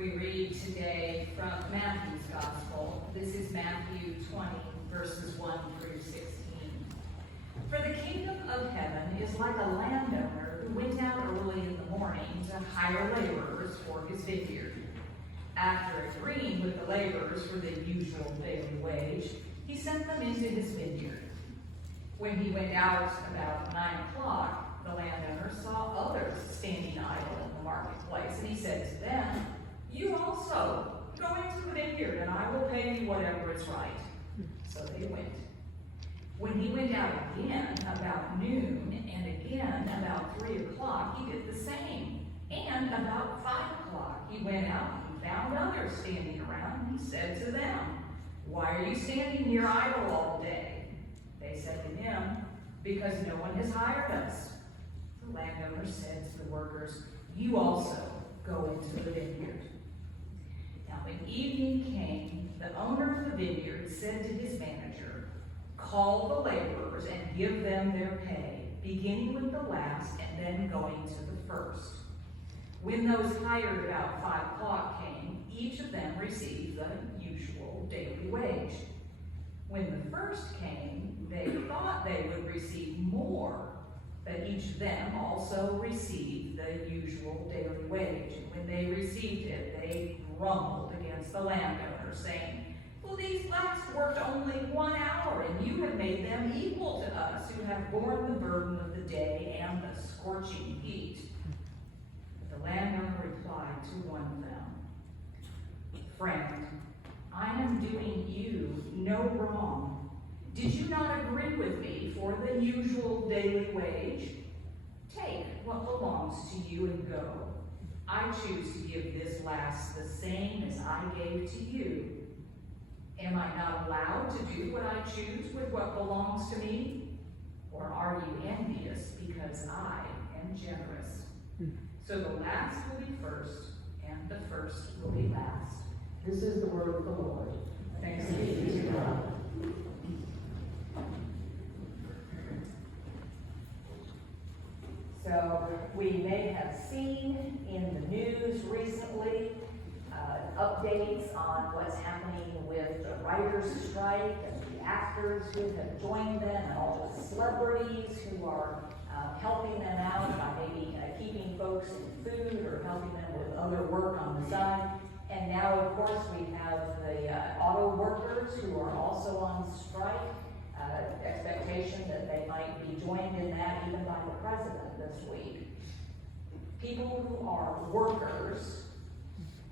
We read today from Matthew's Gospel. This is Matthew 20, verses 1 through 16. For the kingdom of heaven is like a landowner who went out early in the morning to hire laborers for his vineyard. After agreeing with the laborers for the usual daily wage, he sent them into his vineyard. When he went out about 9 o'clock, the landowner saw others standing idle in the marketplace, and he said to them, "You also go into the vineyard, and I will pay you whatever is right." So they went. When he went out again about noon, and again about 3 o'clock, he did the same. And about 5 o'clock, he went out and found others standing around, and he said to them, "Why are you standing here idle all day?" They said to him, "Because no one has hired us." The landowner said to the workers, "You also go into the vineyard." Now when evening came, the owner of the vineyard said to his manager, "Call the laborers and give them their pay, beginning with the last and then going to the first." When those hired about 5 o'clock came, each of them received the usual daily wage. When the first came, they thought they would receive more, but each of them also received the usual daily wage. And when they received it, they grumbled against the landowner, saying, "Well, these last worked only 1 hour, and you have made them equal to us, who have borne the burden of the day and the scorching heat." But the landowner replied to one of them, "Friend, I am doing you no wrong. Did you not agree with me for the usual daily wage? Take what belongs to you and go. I choose to give this last the same as I gave to you. Am I not allowed to do what I choose with what belongs to me? Or are you envious because I am generous?" So the last will be first, and the first will be last. This is the word of the Lord. Thanks be to God. So we may have seen in the news recently updates on what's happening with the writers' strike and the actors who have joined them and all the celebrities who are helping them out by maybe keeping folks in food or helping them with other work on the side. And now, of course, we have the auto workers who are also on strike. Expectation that they might be joined in that even by the president this week. People who are workers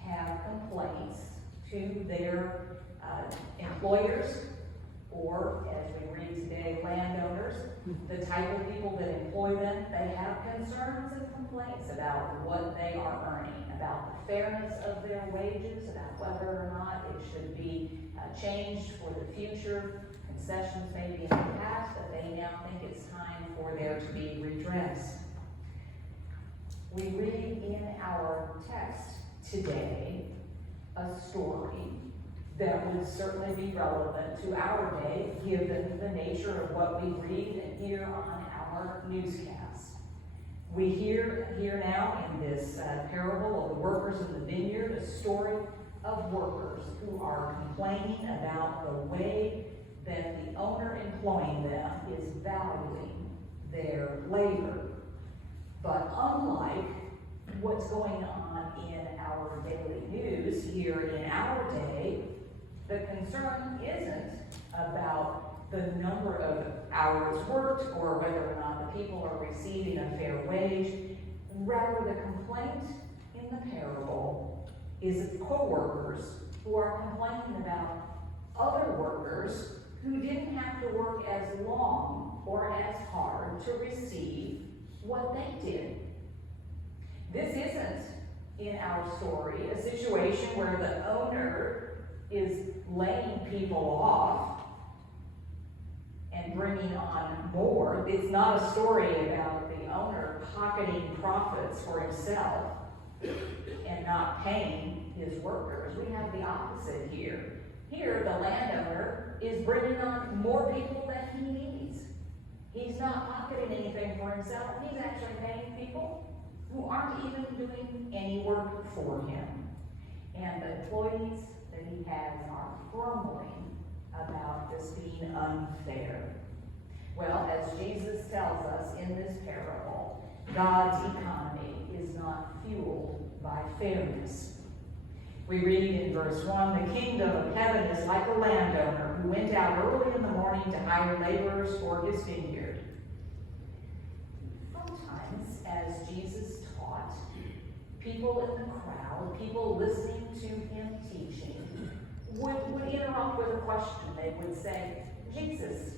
have complaints to their employers, or as we read today, landowners, the type of people that employ them. They have concerns and complaints about what they are earning, about the fairness of their wages, about whether or not it should be changed for the future. Concessions may be in the past, but they now think it's time for there to be redress. We read in our text today a story that would certainly be relevant to our day, given the nature of what we read and hear on our newscasts. We hear here now in this parable of the workers in the vineyard, a story of workers who are complaining about the way that the owner employing them is valuing their labor. But unlike what's going on in our daily news here in our day, the concern isn't about the number of hours worked or whether or not the people are receiving a fair wage. Rather, the complaint in the parable is of co-workers who are complaining about other workers who didn't have to work as long or as hard to receive what they did. This isn't, in our story, a situation where the owner is laying people off and bringing on more. It's not a story about the owner pocketing profits for himself and not paying his workers. We have the opposite here. Here, the landowner is bringing on more people than he needs. He's not pocketing anything for himself. He's actually paying people who aren't even doing any work for him. And the employees that he has are grumbling about this being unfair. Well, as Jesus tells us in this parable, God's economy is not fueled by fairness. We read in verse 1, the kingdom of heaven is like a landowner who went out early in the morning to hire laborers for his vineyard. Sometimes, as Jesus taught, people in the crowd, people listening to him teaching, would interrupt with a question. They would say, Jesus,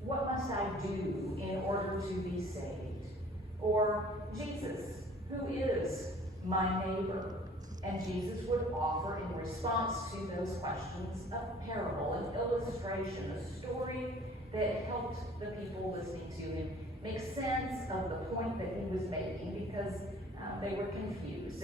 what must I do in order to be saved? Or, Jesus, who is my neighbor? And Jesus would offer in response to those questions a parable, an illustration, a story that helped the people listening to him make sense of the point that he was making, because they were confused.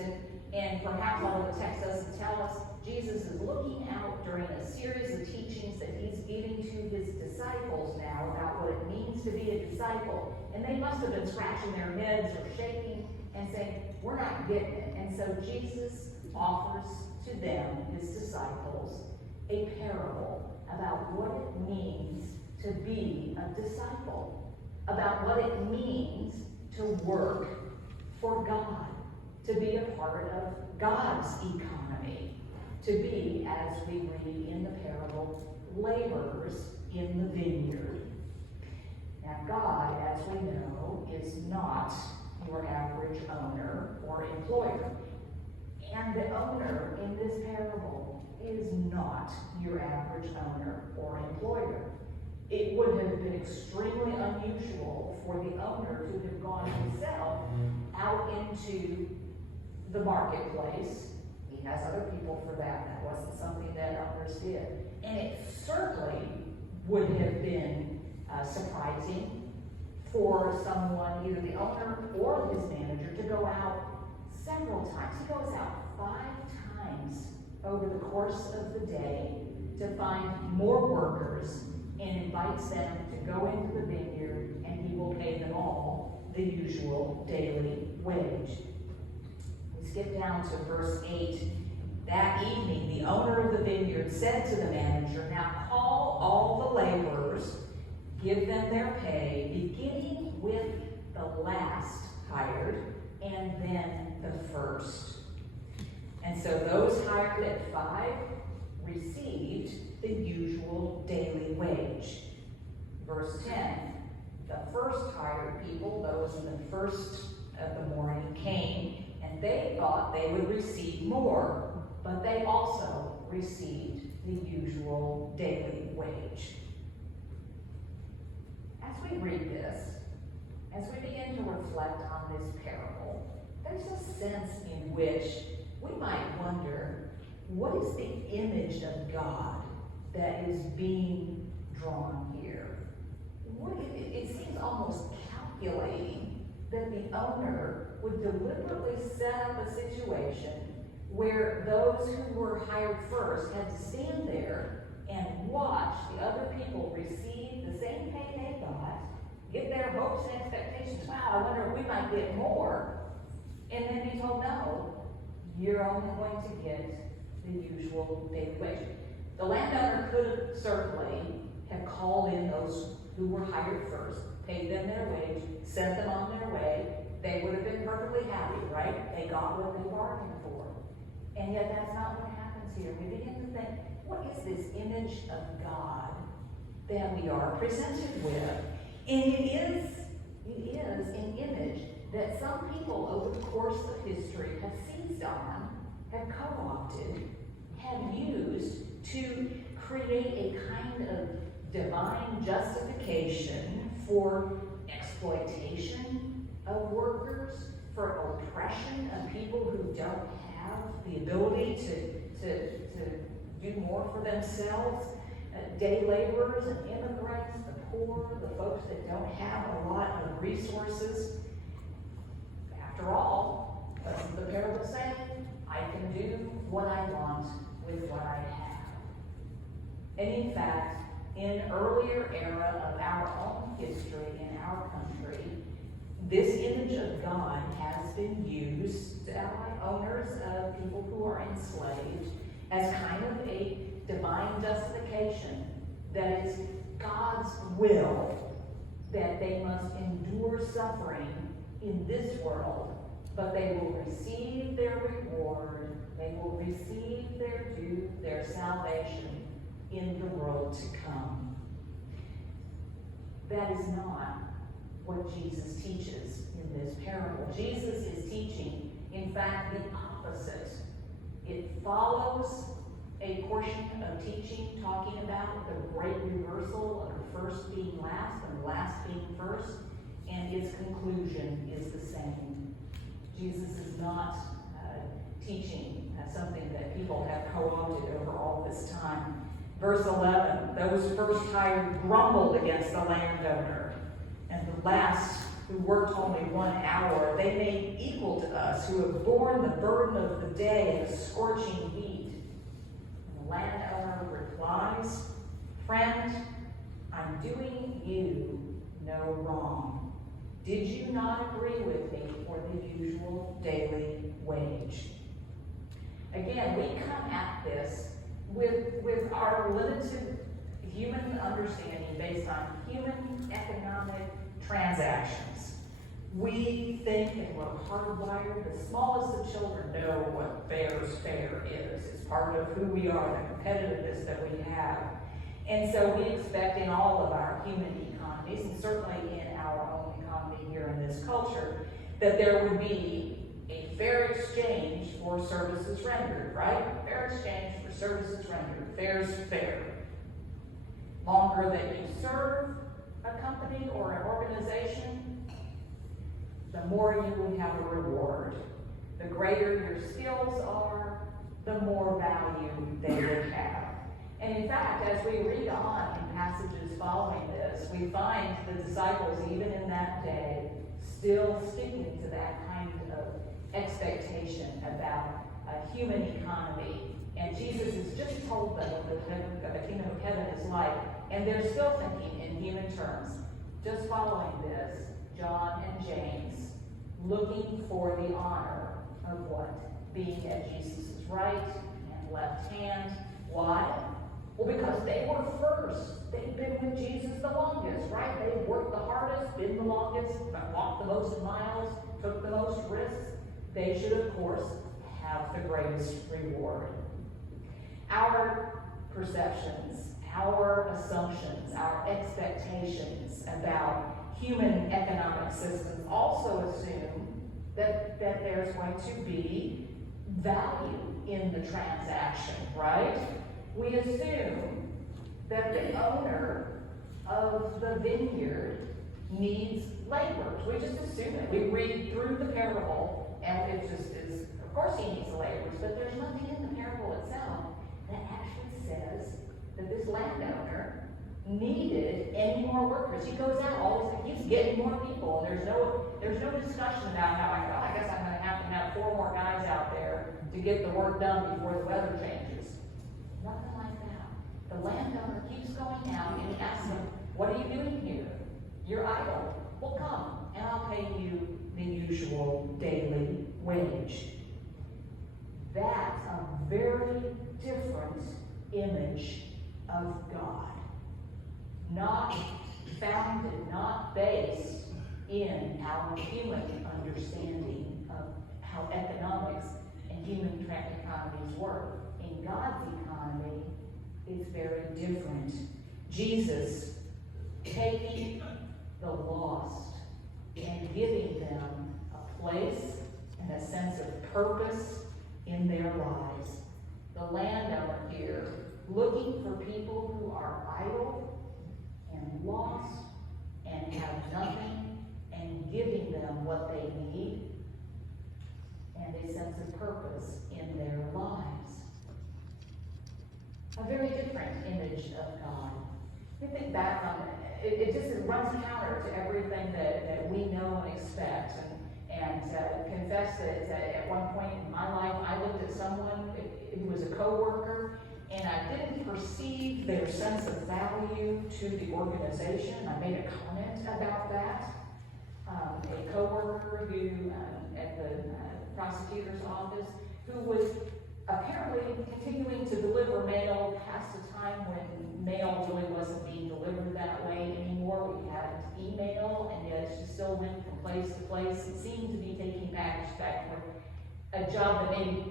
And perhaps although the text doesn't tell us, Jesus is looking out during a series of teachings that he's giving to his disciples now about what it means to be a disciple. And they must have been scratching their heads or shaking and saying, we're not getting it. And so Jesus offers to them, his disciples, a parable about what it means to be a disciple, about what it means to work for God, to be a part of God's economy, to be, as we read in the parable, laborers in the vineyard. Now, God, as we know, is not your average owner or employer. And the owner in this parable is not your average owner or employer. It would have been extremely unusual for the owner to have gone himself out into the marketplace. He has other people for that. That wasn't something that owners did. And it certainly would have been surprising for someone, either the owner or his manager, to go out several times. He goes out 5 times over the course of the day to find more workers and invites them to go into the vineyard, and he will pay them all the usual daily wage. We skip down to verse 8. That evening, the owner of the vineyard said to the manager, now call all the laborers, give them their pay, beginning with the last hired, and then the first. And so those hired at 5 received the usual daily wage. Verse 10, the first hired people, those in the first of the morning, came, and they thought they would receive more, but they also received the usual daily wage. As we read this, as we begin to reflect on this parable, there's a sense in which we might wonder, what is the image of God that is being drawn here? It seems almost calculating that the owner would deliberately set up a situation where those who were hired first had to stand there and watch the other people receive the same pay they got, get their hopes and expectations. Wow, I wonder if we might get more. And then be told, no, you're only going to get the usual daily wage. The landowner could certainly have called in those who were hired first, paid them their wage, sent them on their way. They would have been perfectly happy, right? They got what they bargained for. And yet that's not what happens here. We begin to think, what is this image of God that we are presented with? And it is an image that some people over the course of history have seized on, have co-opted, have used to create a kind of divine justification for exploitation of workers, for oppression of people who don't have the ability to do more for themselves, day laborers and immigrants, the poor, the folks that don't have a lot of resources. After all, doesn't the parable say, I can do what I want with what I have? And in fact, in earlier era of our own history in our country, This image of God has been used by owners of people who are enslaved as kind of a divine justification that it's God's will that they must endure suffering in this world, but they will receive their reward, they will receive their due, their salvation in the world to come. That is not what Jesus teaches in this parable. Jesus is teaching, in fact, the opposite. It follows a portion of teaching talking about the great reversal of the first being last and the last being first, and its conclusion is the same. Jesus is not teaching something that people have co-opted over all this time. Verse 11, those first hired grumbled against the landowner, and the last, who worked only 1 hour, they made equal to us, who have borne the burden of the day and the scorching heat. And the landowner replies, friend, I'm doing you no wrong. Did you not agree with me for the usual daily wage? Again, we come at this with our limited human understanding based on human economic transactions. We think, and we're hardwired, the smallest of children know what fair is. It's part of who we are, the competitiveness that we have. And so we expect in all of our human economies, and certainly in our own economy here in this culture, that there would be a fair exchange for services rendered, right? Fair exchange for services rendered. Fair's fair. Longer that you serve a company or an organization, the more you would have a reward. The greater your skills are, the more value they would have. And in fact, as we read on in passages following this, we find the disciples, even in that day, still sticking to that kind of expectation about a human economy. And Jesus has just told them what the kingdom of heaven is like, and they're still thinking in human terms. Just following this, John and James, looking for the honor of what? Being at Jesus' right and left hand. Why? Well, because they were first. They've been with Jesus the longest, right? They worked the hardest, been the longest, walked the most miles, took the most risks. They should, of course, have the greatest reward. Our perceptions, our assumptions, our expectations about human economic systems also assume that there's going to be value in the transaction, right? We assume that the owner of the vineyard needs laborers. We just assume it. We read through the parable, and it just is, of course he needs laborers, but there's nothing in the parable itself that actually says that this landowner needed any more workers. He goes out all the time, he's getting more people, and there's no discussion about how I guess I'm going to have 4 more guys out there to get the work done before the weather changes. Nothing like that. The landowner keeps going out and he asks him, what are you doing here? You're idle. Well, come, and I'll pay you the usual daily wage. That's a very different image of God. Not founded, not based in our human understanding of how economics and human economies work. In God's economy, it's very different. Jesus taking the lost and giving them a place and a sense of purpose in their lives. The landowner here looking for people who are idle and lost and have nothing, and giving them what they need and a sense of purpose in their lives. A very different image of God. You think back on it, it just runs counter to everything that we know and expect. And confess that at one point in my life, I looked at someone who was a coworker, and I didn't perceive their sense of value to the organization. I made a comment about that. a coworker who, at the prosecutor's office, who was apparently continuing to deliver mail past a time when mail really wasn't being delivered that way anymore. We had email, and yet she still went from place to place. It seemed to be taking package back for a job that maybe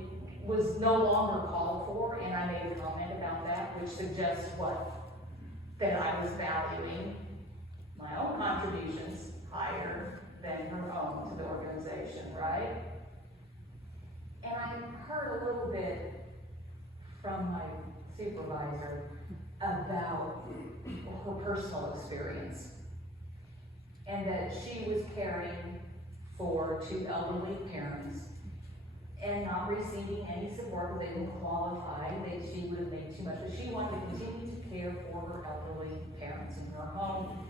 was no longer called for, and I made a comment about that, which suggests what? That I was valuing my own contributions higher than her own to the organization, right? And I heard a little bit from my supervisor about her personal experience, and that she was caring for 2 elderly parents and not receiving any support. They didn't qualify, that she would have made too much, but she wanted to continue to care for her elderly parents in her home.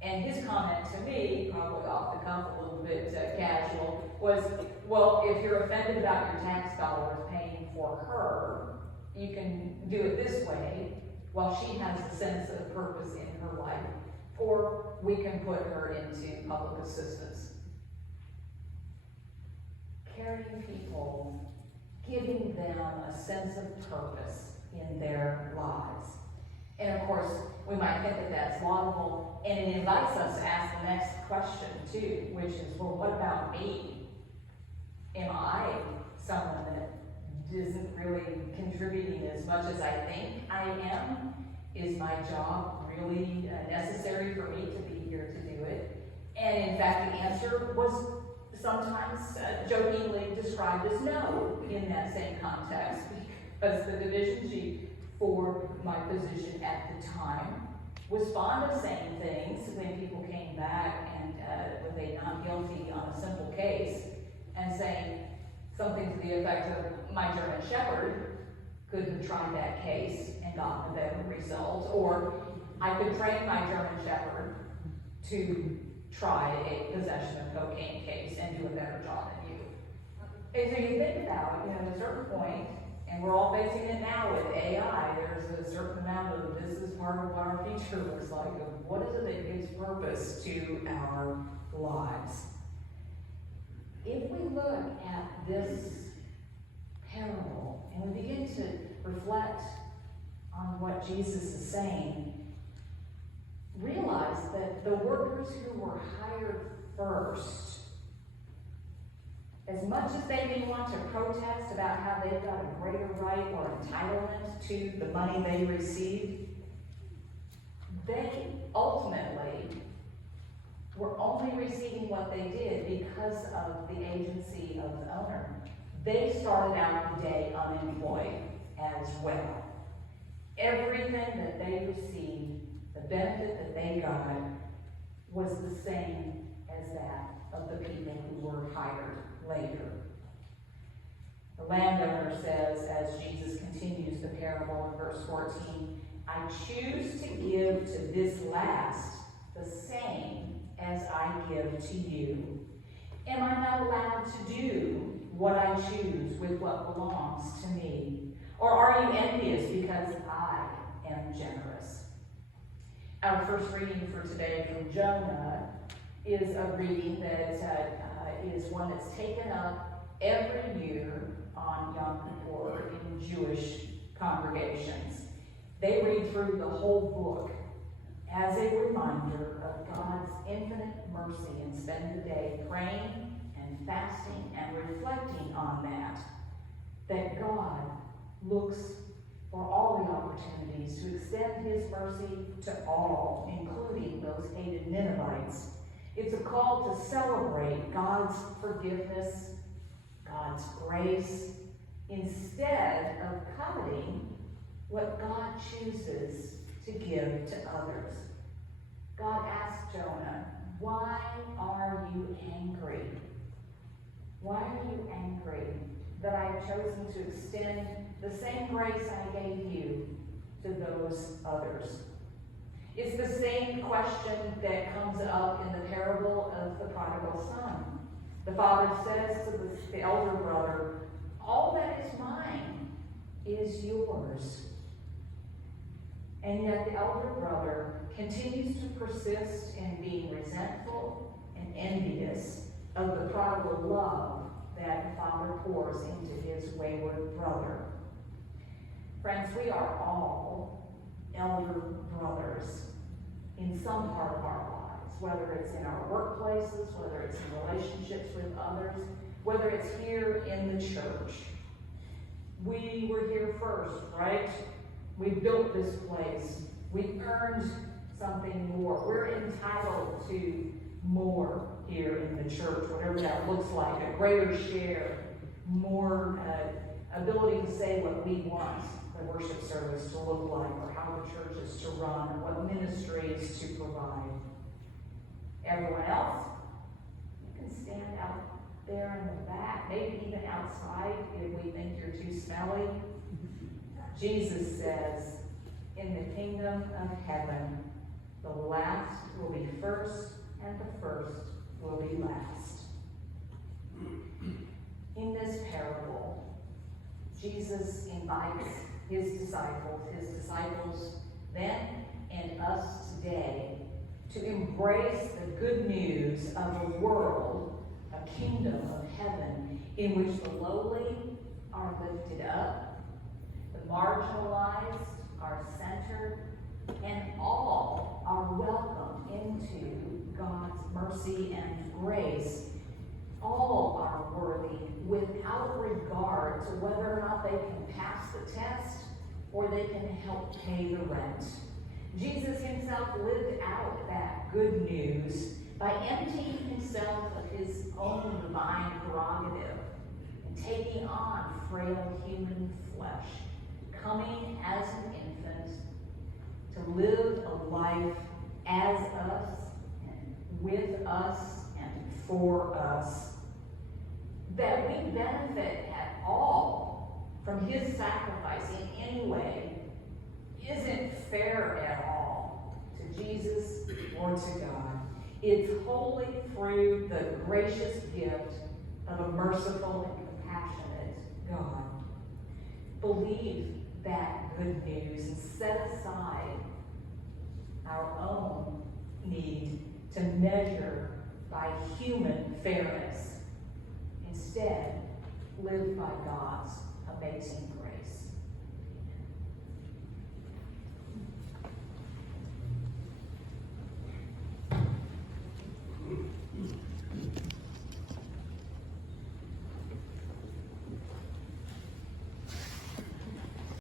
And his comment to me, probably off the cuff, a little bit casual, was, well, if you're offended about your tax dollars paying for her, you can do it this way while she has a sense of purpose in her life, or we can put her into public assistance. Caring people, giving them a sense of purpose in their lives. And of course, we might think that that's laudable, and it invites us to ask the next question too, which is, well, what about me? Am I someone that isn't really contributing as much as I think I am? Is my job really necessary for me to be here to do it? And in fact, the answer was sometimes jokingly described as no in that same context, because the division chief for my position at the time was fond of saying things when people came back and with a not guilty on a simple case, and saying something to the effect of, my German Shepherd could have tried that case and gotten a better result, or I could train my German Shepherd to try a possession of cocaine case and do a better job than you. And so you think about, at a certain point, and we're all facing it now with AI, there's a certain amount of, this is part of what our future looks like, of what is it that gives purpose to our lives. If we look at this parable and we begin to reflect on what Jesus is saying, realize that the workers who were hired first, as much as they may want to protest about how they've got a greater right or entitlement to the money they received, they ultimately were only receiving what they did because of the agency of the owner. They started out the day unemployed as well. Everything that they received, the benefit that they got, was the same as that of the people who were hired later. The landowner says, as Jesus continues the parable in verse 14, I choose to give to this last the same as I give to you. Am I not allowed to do what I choose with what belongs to me? Or are you envious because I am generous? Our first reading for today from Jonah is a reading that is one that's taken up every year on Yom Kippur in Jewish congregations. They read through the whole book as a reminder of God's infinite mercy and spend the day praying and fasting and reflecting on that God looks for all the opportunities to extend his mercy to all, including those hated Ninevites. It's a call to celebrate God's forgiveness, God's grace, instead of coveting what God chooses to give to others. God asked Jonah, why are you angry? Why are you angry that I have chosen to extend the same grace I gave you to those others? It's the same question that comes up in the parable of the prodigal son. The father says to the elder brother, all that is mine is yours. And yet the elder brother continues to persist in being resentful and envious of the prodigal love that the Father pours into his wayward brother. Friends, we are all elder brothers in some part of our lives, whether it's in our workplaces, whether it's in relationships with others, whether it's here in the church. We were here first, right? We built this place. We earned something more. We're entitled to more here in the church, whatever that looks like, a greater share, more ability to say what we want the worship service to look like, or how the church is to run, or what ministries to provide. Everyone else, you can stand out there in the back, maybe even outside if we think you're too smelly. Jesus says, in the kingdom of heaven, the last will be first, and the first will be last. In this parable, Jesus invites his disciples then and us today, to embrace the good news of a world, a kingdom of heaven, in which the lowly are lifted up, the marginalized are centered, and all are welcomed into God's mercy and grace. All are worthy without regard to whether or not they can pass the test or they can help pay the rent. Jesus himself lived out that good news by emptying himself of his own divine prerogative and taking on frail human flesh, coming as an infant to live a life as us, and with us, and for us. That we benefit at all from his sacrifice in any way isn't fair at all to Jesus or to God. It's wholly through the gracious gift of a merciful and compassionate God. Believe that good news and set aside our own need to measure by human fairness. Instead, live by God's amazing grace.